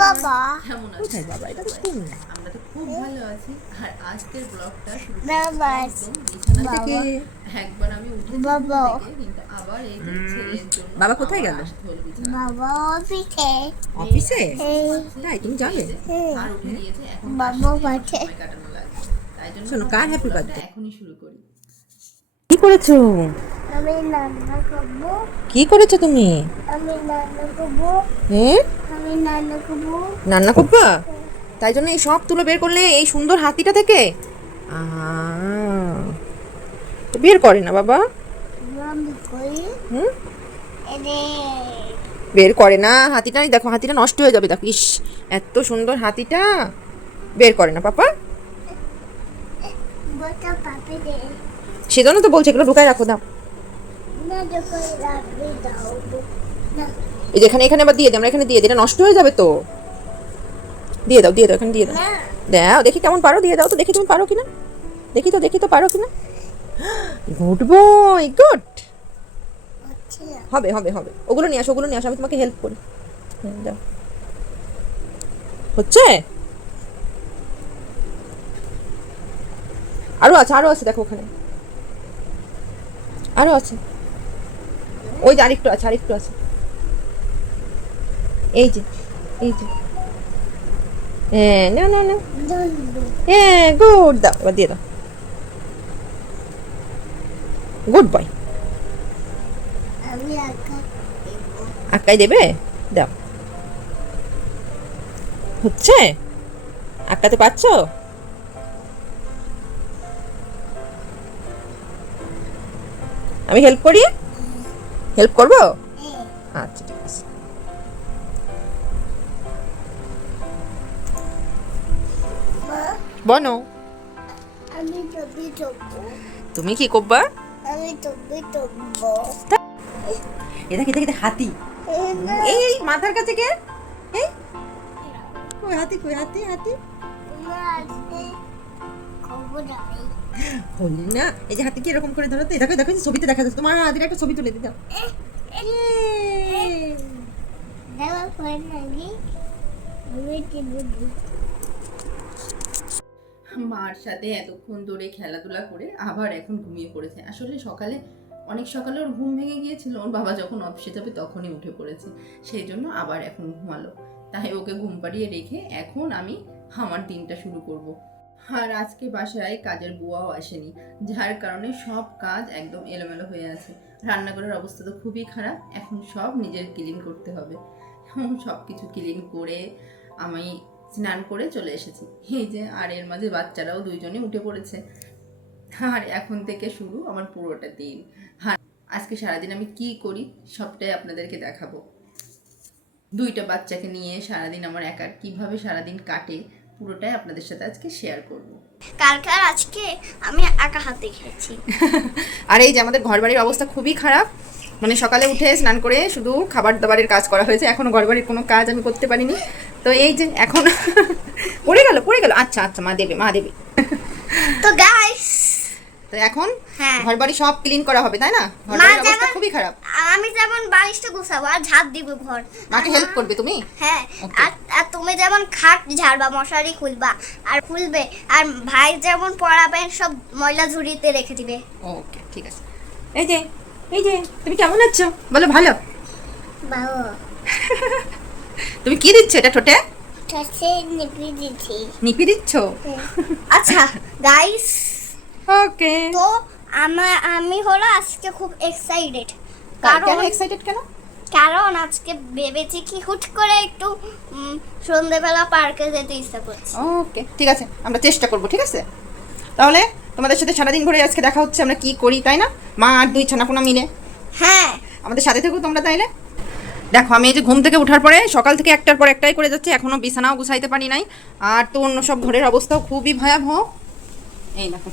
বাবা কেমন আছো কোথায় বাবা? এটা তো স্কুল। আমরা তো খুব ভালো আছি। আর আজকের ব্লগটা শুরু বাবা একদম বিছানা থেকে। থেকে একবার আমি উঠেছি বাবা। ঘুম থেকে, কিন্তু আবার এই যে ছেলের জন্য বাবা কোথায় আবার গেল? আসতে হলো বিছানা। বাবা অফিসে অফিসে? এই তাই, তুমি যাবে? আর উঠে গিয়েছে, এখন বাবা তার সাথে আমার মাঠে। সময় কাটানো লাগবে। তাই জন্য শোনো, ভাবলাম কার হ্যাপি ব্লগটা বার্থডে? এখনই শুরু করি। কি করেছো? আমি রান্না করবো কি করেছো তুমি? আমি রান্না করবো হ্যাঁ, আমি রান্না করবো রান্না করবা? তাই জন্য এই সব তুলো বের করলে এই সুন্দর হাতিটা থেকে? তো বের করে না বাবা? আমি করি হুম, এনে বের করে না হাতিটা। এই দেখো, হাতিটা নষ্ট হয়ে যাবে। দেখো, ইস, এত সুন্দর হাতিটা বের করে না পাপা। বটা পাপে দে সেজন্য তো বলছে এগুলো ঢুকায় রাখো। দাও, না যখন রাখবে দাও না এই যে এখানে এখানে আবার দিয়ে দিই, আমরা এখানে দিয়ে দিই, এটা নষ্ট হয়ে যাবে তো। দিয়ে দাও, দিয়ে দাও, এখানে দিয়ে দাও। না দাও, দেখি কেমন পারো, দিয়ে দাও তো, দেখি তুমি পারো কিনা। দেখি তো পারো কিনা। Good boy, good. হচ্ছে না হবে হবে হবে, ওগুলো নিয়ে আসো, আমি তোমাকে হেল্প করি। দাও, হচ্ছে। আরো আছে দেখো, ওখানে আরো আছে। ওই যে আরেকটু আছে। এই যে হ্যাঁ, না, দন্ডু হ্যাঁ, গুড। দাও, এবার দিয়ে দাও। Good boy. আমি আঁকা দেবো আক্কাই দেবে? দাও। হচ্ছে? আক্কাতে পারছো? আমি হেল্প করি? হেল্প করবো? আচ্ছা, ঠিক আছে। মা বনো, আমি ছবি তুলবো তুমি কি করবা? আমি ছবি তুলবো এটা খেতে হাতি। এই এই মাথার কাছে কে? এই কই হাতি, হাতি আজকে খবর আমি হলি না। এই যে হাতি কি এরকম করে ধরো তো। দেখো দেখো, এই ছবিতে দেখা যাচ্ছে। তোমার হাতির একটা ছবি তুলে দিতে দাও। দেওয়া পরে নাকি আমি টিভি মার সাথে এতক্ষণ ধরে খেলাধুলা করে আবার এখন ঘুমিয়ে পড়েছে। আসলে অনেক সকালে ওর ঘুম ভেঙে গিয়েছিল, ওর বাবা যখন অফিসে যাবে তখনই উঠে পড়েছে, সেই জন্য আবার এখন ঘুমালো। তাই ওকে ঘুম পাড়িয়ে রেখে এখন আমি আমার দিনটা শুরু করব। আর আজকে বাসায় কাজের বুয়াও আসেনি, যার কারণে সব কাজ একদম এলোমেলো হয়ে আছে। রান্নাঘরের অবস্থা তো খুবই খারাপ, এখন সব নিজের ক্লিন করতে হবে। সব কিছু ক্লিন করে আমি স্নান করে চলে এসেছি। এই যে, আর এর মাঝে বাচ্চারাও দুইজনে উঠে পড়েছে। আর এখন থেকে শুরু আমার পুরোটা দিন। হ্যাঁ, আজকে সারাদিন আমি কি করি সবটাই আপনাদেরকে দেখাবো। দুইটা বাচ্চাকে নিয়ে সারাদিন আমার একার কিভাবে সারাদিন কাটে পুরোটাই আপনাদের সাথে আজকে শেয়ার করব। কালকে আর আজকে আমি একা হাতে খেয়েছি আর এই যে আমাদের ঘরবাড়ির অবস্থা খুবই খারাপ। মানে সকালে উঠে স্নান করে শুধু খাবার দাবারের কাজ করা হয়েছে, এখনো ঘরবাড়ির কোনো কাজ আমি করতে পারিনি। তো এই যে এখন পড়ে গেল। আচ্ছা, মা দেবে। তো গাইস তো এখন হ্যাঁ ঘরবাড়ি সব ক্লিন করা হবে, তাই না? ঘরবাড়ির অবস্থা খুবই খারাপ। আমি যেমন বালিশটা গুছাবো আর ঝাড় দিব ঘর মাকে হেল্প করবে তুমি? হ্যাঁ Okay. আর তুমি যেমন খাট ঝাড়বা মশারি খুলবা আর খুলবে আর ভাই যেমন পড়াবেন সব ময়লা ঝুড়িতে রেখে দিবে ওকে, ঠিক আছে। এই যে তুমি কেমন আছো বলো? ভালো। বাবা তুমি কি দিচ্ছ এটা ঠোঁটে? কাছে নিপি দিছি নিপি দিচ্ছ? আচ্ছা গাইস ওকে। তো আমি হলো আজকে খুব এক্সাইটেড কেন কারণ এক্সাইটেড কেন? কারণ আজকে ভেবেছি কি হুট করে একটু সন্ধ্যেবেলা পার্কে যেতে ইচ্ছা করছে ওকে, ঠিক আছে, আমরা চেষ্টা করব। ঠিক আছে, তাহলে তোমাদের সাথে সারাদিন ধরে আজকে দেখা হচ্ছে আমরা কি করি, তাই না? মা আর দুই ছানাপোনা মিলে। হ্যাঁ আমাদের সাথে থেকো তোমরা তাইলে। দেখো, আমি এই যে ঘুম থেকে ওঠার পরে সকাল থেকে একটার পর একটাই করে যাচ্ছে, এখনো বিছানাও গুছাইতে পারি নাই। আর তো অন্য সব ঘরের অবস্থাও খুবই ভয়াবহ। এই দেখো,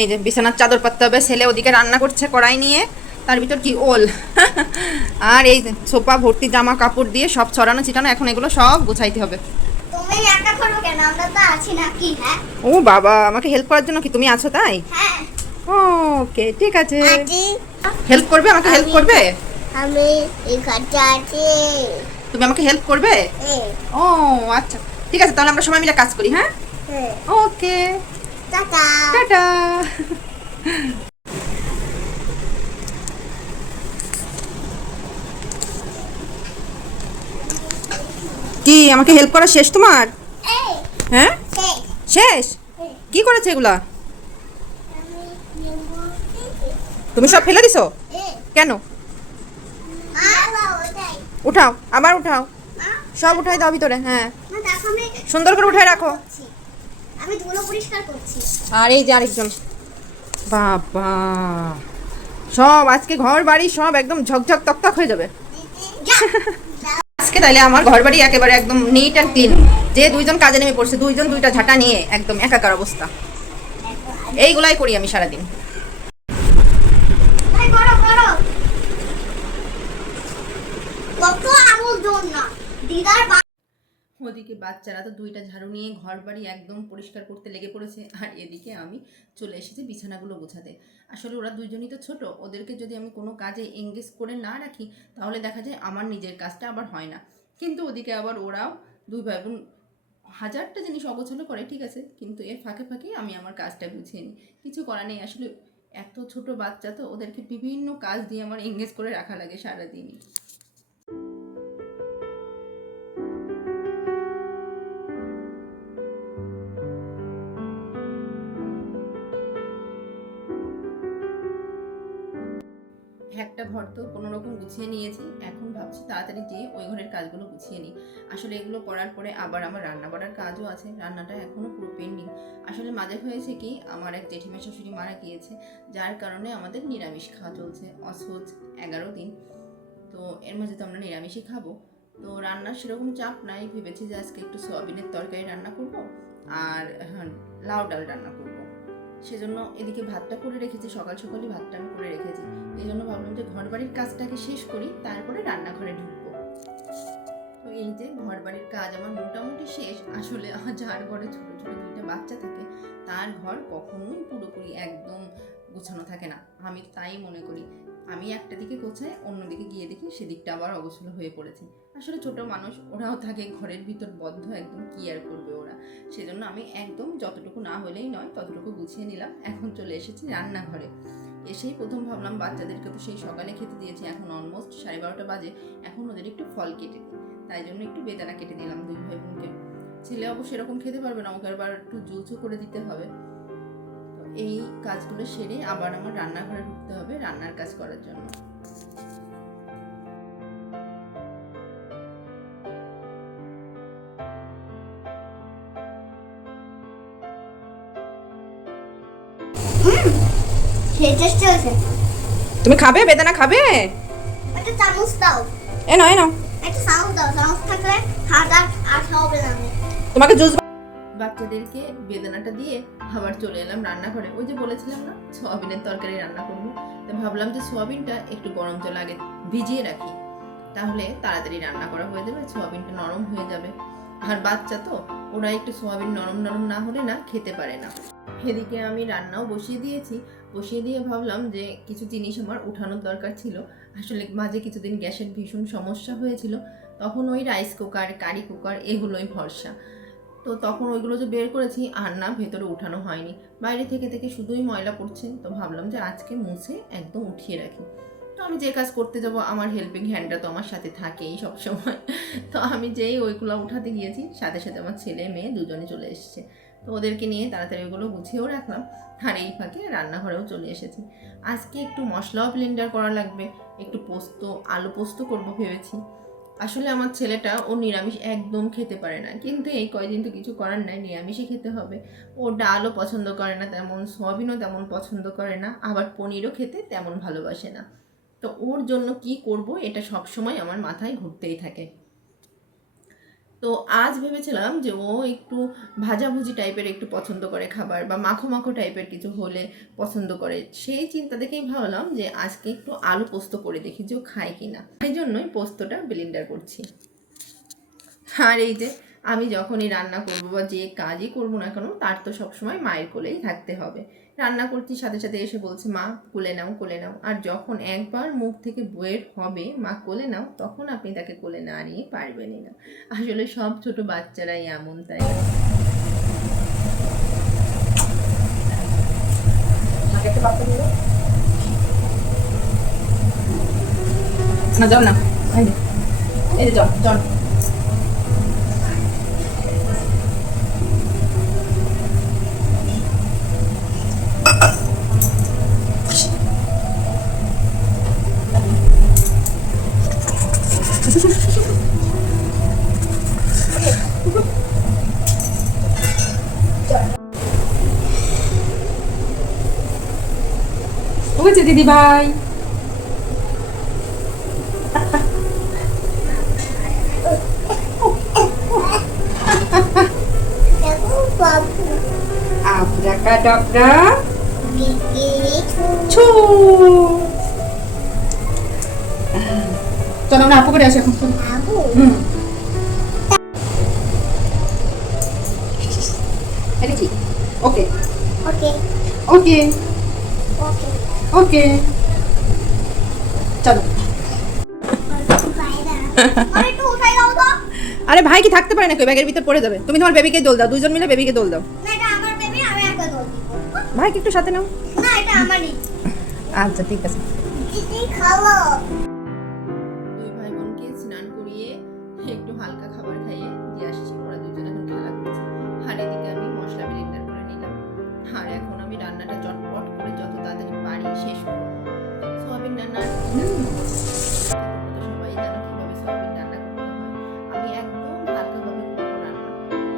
এই যে বিছানার চাদর পাততে হবে, ছেলে ওদিকে রান্না করছে কড়াই নিয়ে, তার ভিতর কি ওল। আর এই সোফা ভর্তি জামা কাপড় দিয়ে সব ছড়ানো ছিটানো, এখন এগুলো সব গুছাইতে হবে। তুমি একা করো কেন আমরা তো আছি নাকি হ্যাঁ ও বাবা, আমাকে হেল্প করার জন্য কি তুমি আছো তাই? হ্যাঁ ওকে, ঠিক আছে। আছি হেল্প করবে, আমাকে হেল্প করবে। আমি এই ঘরটা আছি তুমি আমাকে হেল্প করবে? ও আচ্ছা, ঠিক আছে, তাহলে আমরা সবাই মিলে কাজ করি। হ্যাঁ, ওকে, টাটা। টাটা। কি আমাকে হেল্প করা শেষ তোমার? হ্যাঁ, শেষ। কি করেছে এগুলা? তুমি সব ফেলে দিছো কেন? উঠাও, আবার উঠাও, সব উঠাই দাও ভিতরে। হ্যাঁ, সুন্দর করে উঠাই রাখো। আমি ধুলো পরিষ্কার করছি। আর এই যে আরেকজন, বাবা, সব আজকে ঘর বাড়ি সব একদম ঝকঝক তকতক হয়ে যাবে আজকে। তাইলে আমার ঘর বাড়ি একেবারে একদম নিট অ্যান্ড ক্লিন। যে দুইজন কাজে নেমে পড়ছে, দুইজন দুইটা ঝাঁটা নিয়ে একদম একাকার অবস্থা। এইগুলাই করি আমি সারাদিন। কত আবর্জনা দিদার ওদিকে বাচ্চারা তো দুইটা ঝাড়ু নিয়ে ঘর বাড়ি একদম পরিষ্কার করতে লেগে পড়েছে, আর এদিকে আমি চলে এসেছি বিছানাগুলো গোছাতে। আসলে ওরা দুইজনই তো ছোট, ওদেরকে যদি আমি কোনো কাজে এঙ্গেজ করে না রাখি তাহলে দেখা যায় আমার নিজের কাজটা আবার হয় না। কিন্তু ওদিকে আবার ওরাও দুই ভাই বোন হাজারটা জিনিস অগোছালো করে, ঠিক আছে, কিন্তু এর ফাঁকে ফাঁকে আমি আমার কাজটা গুছিয়ে নিই। কিছু করার নেই, আসলে এত ছোট বাচ্চা তো ওদেরকে বিভিন্ন কাজ দিয়ে আমার এঙ্গেজ করে রাখা লাগে সারাদিনই। একটা ঘর তো কোনো রকম গুছিয়ে নিয়েছি, এখন ভাবছি তাড়াতাড়ি যেয়ে ওই ঘরের কাজগুলো গুছিয়ে নিই। আসলে এগুলো করার পরে আবার আমার রান্না করার কাজও আছে, রান্নাটা এখনও পুরো পেন্ডিং। আসলে মাঝে হয়েছে কি, আমার এক জেঠিমা শাশুড়ি মারা গিয়েছে, যার কারণে আমাদের নিরামিষ খাওয়া চলছে অসহজ 11 দিন। তো এর মাঝে তো আমরা নিরামিষই খাবো। তো রান্নার সেরকম চাপ নাই, ভেবেছি যে আজকে একটু সয়াবিনের তরকারি রান্না করব আর লাউ ডাল রান্না করব। সেজন্য এদিকে ভাতটা করে রেখেছি, সকাল সকালই ভাতটা আমি করে রেখেছি। এই জন্য ভাবলাম যে ঘর বাড়ির কাজটাকে শেষ করি, তারপরে রান্নাঘরে ঢুকবো। তো এই যে ঘর বাড়ির কাজ আমার মোটামুটি শেষ। আসলে যার ঘরে ছোট ছোট দুইটা বাচ্চা থাকে তার ঘর কখনোই পুরোপুরি একদম গোছানো থাকে না, আমি তাই মনে করি। আমি একটা দিকে গোছাই, অন্যদিকে গিয়ে দেখি সেদিকটা আবার অগোছালো হয়ে পড়েছে। আসলে ছোট মানুষ, ওরাও থাকে ঘরের ভিতর বদ্ধ, একদম কি আর করবে ওরা। সেজন্য আমি একদম যতটুকু না হলেই নয় ততটুকু গুছিয়ে নিলাম। এখন চলে এসেছি রান্নাঘরে। এসেই প্রথম ভাবলাম বাচ্চাদেরকে তো সেই সকালে খেতে দিয়েছি, এখন অলমোস্ট 12:30 বাজে, এখন ওদের একটু ফল কেটে দিই। তাই জন্য একটু বেদানা কেটে দিলাম দুই ভাই বোনকে। ছেলে অবশ্য এরকম খেতে পারবে না, ওকে আবার একটু জুসও করে দিতে হবে। তো এই কাজগুলো সেরে আবার আমার রান্নাঘরে ঢুকতে হবে রান্নার কাজ করার জন্য। খেতে চলছে। তুমি খাবে বেদানা? খাবে? একটা চামচ দাও। এ নাও একটা চামচ দাও, চামচ থাকলে খাওয়া আর হবে না। তোমাকে জুস। বাচ্চাদেরকে বেদানাটা দিয়ে আবার চলে এলাম রান্নাঘরে। ওই যে বলেছিলাম না সোয়াবিনের তরকারি রান্না করবো, তো ভাবলাম যে সোয়াবিনটা একটু গরম জল আগে ভিজিয়ে রাখি, তাহলে তাড়াতাড়ি রান্না করা হয়ে যাবে, সোয়াবিনটা নরম হয়ে যাবে। আর বাচ্চা তো, ওরা একটু সোয়াবিন নরম নরম না হলে না খেতে পারে না। এদিকে আমি রান্নাও বসিয়ে দিয়েছি, বসিয়ে দিয়ে ভাবলাম যে কিছু জিনিস আমার উঠানোর দরকার ছিল। আসলে মাঝে কিছুদিন গ্যাসের ভীষণ সমস্যা হয়েছিল, তখন ওই রাইস কুকার, কারি কুকার এগুলোই ভরসা। তো তখন ওইগুলো যে বের করেছি আর না ভেতরে উঠানো হয়নি, বাইরে থেকে থেকে শুধুই ময়লা পড়ছে। তো ভাবলাম যে আজকে মুছে একদম উঠিয়ে রাখি। তো আমি যে কাজ করতে যাব আমার হেল্পিং হ্যান্ডটা তো আমার সাথে থাকেই সবসময়। তো আমি যেই ওইগুলো উঠাতে গিয়েছি সাথে সাথে আমার ছেলে মেয়ে দুজনে চলে এসেছে। তো ওদেরকে নিয়ে তাড়াতাড়ি ওগুলো গুছিয়েও রাখলাম, আর এই ফাঁকে রান্নাঘরেও চলে এসেছি। আজকে একটু মশলাও ব্লেন্ডার করা লাগবে, একটু পোস্ত, আলু পোস্ত করবো ভেবেছি। আসলে আমার ছেলেটা ও নিরামিষ একদম খেতে পারে না, কিন্তু এই কয়দিন তো কিছু করার নাই, নিরামিষই খেতে হবে। ও ডালও পছন্দ করে না তেমন, সয়াবিনও তেমন পছন্দ করে না, আবার পনিরও খেতে তেমন ভালোবাসে না। তো ওর জন্য কি করব এটা সব সময় আমার মাথায় ঘুরতেই থাকে। তো আজ ভেবেছিলাম যে ও একটু ভাজাভুজি টাইপের একটু পছন্দ করে খাবার, বা মাখো মাখো টাইপের কিছু হলে পছন্দ করে। সেই চিন্তা দেখেই ভাবলাম যে আজকে একটু আলু পোস্ত করে দেখি যে ও খায় কিনা, সেই জন্যই পোস্তটা ব্লেন্ডার করছি। আর এই যে আমি যখনই রান্না করবো বা যে কাজই করবো না কেন তার তো সবসময় মায়ের কোলেই থাকতে হবে। রান্না করতে সাথে সাথে এসে বলছে মা কোলে নাও কোলে নাও, আর যখন একবার মুখ থেকে বইয়ের হবে মা কোলে নাও, তখন আপনি তাকে কোলে না নিয়ে পারবেনই না। আসলে সব ছোট বাচ্চারাই এমন, তাই না? না জল না, এই যে জল জল। হয়েছে দিদি ভাই। দেখো বাবু আবরাকাডাবরা বিকেলে ছু। চলো আমরা আপু করে আসি এখন। বাবু এটা কি? ওকে ওকে ওকে ওকে ওকে চলো। আরে একটু উঠাই দাও তো। আরে ভাই কি থাকতে পারে না, কই ব্যাগের ভিতর পড়ে যাবে। তুমি তোমার বেবিকে দোল দাও, দুইজন মিলে বেবিকে দোল দাও। না এটা আমার বেবি, আমি একা দোল দিব। ভাইকে একটু সাথে নাও। না এটা আমারই। আচ্ছা ঠিক আছে। দিদি খাওয়া। দুই ভাই বোনকে স্নান করিয়ে একটু হালকা খাবার খাইয়ে দিয়ে আসছি। ওরা দুজন এখন খেলা করছে, আর এদিকে আমি মশলা ব্লেন্ডার করে নিলাম। আর এখন আমি রান্নাটা চটপট করে যত তাড়াতাড়ি পারি শেষ করব। সোয়াবিন রান্না সবাই জানো কিভাবে সোয়াবিন রান্না করতে হয়। আমি একদম হালকাভাবে করবো রান্না।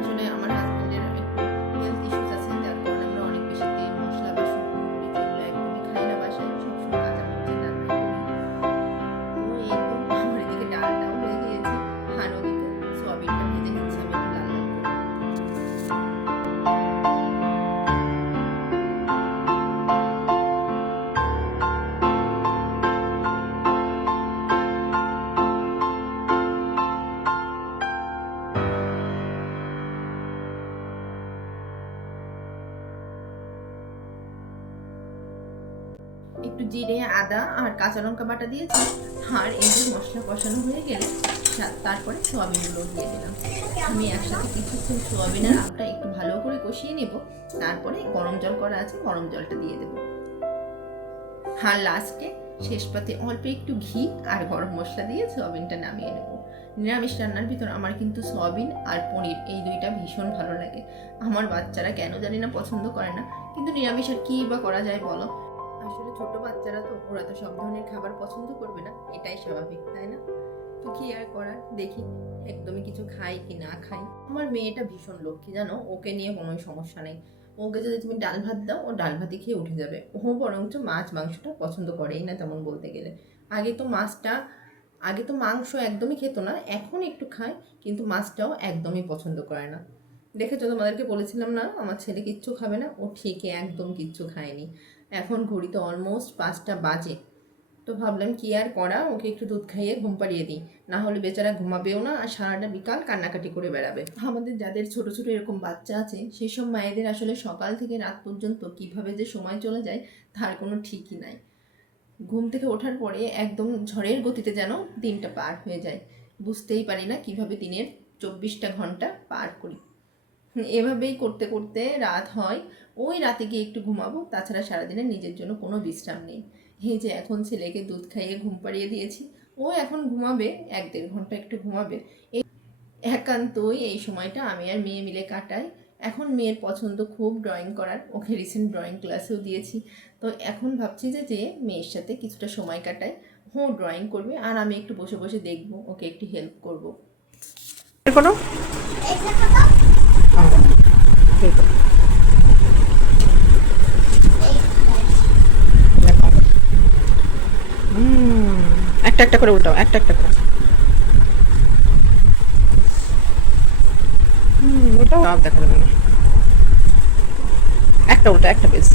আসলে আমার হাজবেন্ডের একটু হেলথ ইস্যুস আছে, যার কারণে আমরা অনেক বেশি তেল মশলা বা শুকনো মরিচ এগুলো একদমই খাই না বাসায়, সবসময় কাঁচা মরিচের রান্না করি। তো এই তো আমার এদিকে ডালটাও হয়ে গিয়েছে, আর ওদিকে সোয়াবিনটা ভেজে নিচ্ছি আমি একটু লাল লাল করে। একটু জিরে আদা আর কাঁচা লঙ্কা বাটা দিয়েছি, আর এই যে মশলা কষানো হয়ে গেলে তারপরে সোয়াবিনগুলো দিয়ে দিলাম। আমি একসাথে কিছুক্ষণ সোয়াবিনের আলটা একটু ভালো করে কষিয়ে নেব, তারপরে গরম জল করা আছে গরম জলটা দিয়ে দেবো। আর লাস্টে শেষ পাতে অল্প একটু ঘি আর গরম মশলা দিয়ে সোয়াবিনটা নামিয়ে নেব। নিরামিষ রান্নার ভিতর আমার কিন্তু সোয়াবিন আর পনির এই দুইটা ভীষণ ভালো লাগে। আমার বাচ্চারা কেন জানি না পছন্দ করে না, কিন্তু নিরামিষ আর কি বা করা যায় বলো। আসলে ছোট বাচ্চারা তো, ওরা তো সব ধরনের খাবার পছন্দ করবে না, এটাই স্বাভাবিক, তাই না? তো কি আর করার, দেখি একদমই কিছু খাই কি না খাই। আমার মেয়েটা ভীষণ লক্ষ্মী জানো, ওকে নিয়ে কোনো সমস্যা নেই। ওকে যদি তুমি ডাল ভাত দাও ও ডাল ভাতই খেয়ে উঠে যাবে। ও বরঞ্চ মাছ মাংসটা পছন্দ করেই না তেমন বলতে গেলে। আগে তো মাংস একদমই খেত না, এখন একটু খায়, কিন্তু মাছটাও একদমই পছন্দ করে না। দেখেছো, তোমাদেরকে বলেছিলাম না আমার ছেলে কিচ্ছু খাবে না, ও ঠিকই একদম কিচ্ছু খায়নি। এখন ঘড়িতে অলমোস্ট 5টা বাজে, তো ভাবলাম কি আর করা, ওকে একটু দুধ খাইয়ে ঘুম পাড়িয়ে দিই, না হলে বেচারা ঘুমাবেও না আর সারাটা বিকাল কান্নাকাটি করে বেড়াবে। আমাদের যাদের ছোট ছোট এরকম বাচ্চা আছে সেসব মায়েদের আসলে সকাল থেকে রাত পর্যন্ত কিভাবে যে সময় চলে যায় তার কোনো ঠিকই নাই। ঘুম থেকে ওঠার পরে একদম ঝড়ের গতিতে যেন দিনটা পার হয়ে যায়, বুঝতেই পারি না কিভাবে দিনের 24টা ঘন্টা পার করি। এভাবেই করতে করতে রাত হয়, ওই রাতে গিয়ে একটু ঘুমাবো, তাছাড়া সারাদিনে নিজের জন্য কোনো বিশ্রাম নেই। এই যে এখন ছেলেকে দুধ খাইয়ে ঘুম পাড়িয়ে দিয়েছি, ও এখন ঘুমাবে 1-1.5 ঘন্টা একটু ঘুমাবে। একান্তই এই সময়টা আমি আর মেয়ে মিলে কাটাই। এখন মেয়ের পছন্দ খুব ড্রয়িং করার, ওকে রিসেন্ট ড্রয়িং ক্লাসেও দিয়েছি। তো এখন ভাবছি যে মেয়ের সাথে কিছুটা সময় কাটাই, ও ড্রয়িং করবে আর আমি একটু বসে বসে দেখবো, ওকে একটু হেল্প করবো। কোনো একটা একটা করে উল্টাও, একটা একটা করে উল্টাও, সব দেখা যাবে না। একটা উল্টা, একটা পেজ।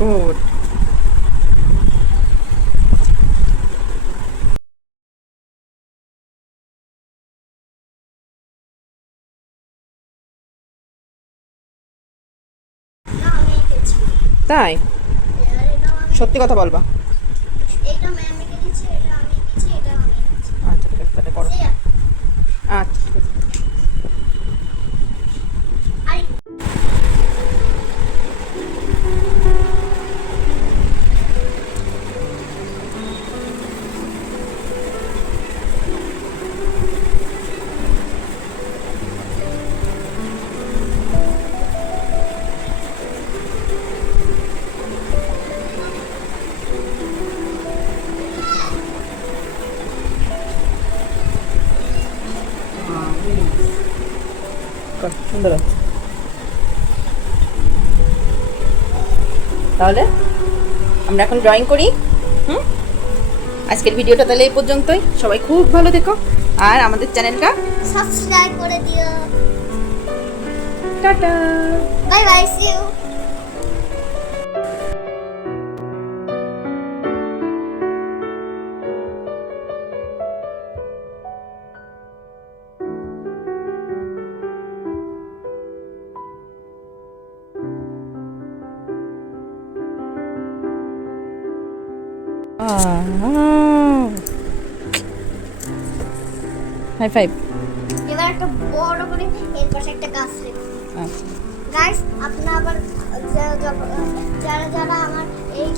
গুড। তাই? আর এটাও আমি, সত্যি কথা বলবা? এটা ম্যামকে দিচ্ছি, এটা আমি দিচ্ছি, এটা আমি দিচ্ছি। আচ্ছা ঠিক আছে, তাহলে করো। ঠিক আছে? আচ্ছা ঠিক আছে। আর কর, সুন্দর হচ্ছে। তাহলে আমরা এখন ড্রয়িং করি। হুম, আজকের ভিডিওটা তাহলে এই পর্যন্তই। সবাই খুব ভালো থেকো আর আমাদের চ্যানেলটা সাবস্ক্রাইব করে দিও। Tata. Bye bye, see you. High five. এবার একটা বড় করে এর পাশে একটা গাছ রেখে। আচ্ছা। গাইস, আপনারা আবার যারা যারা আমার এই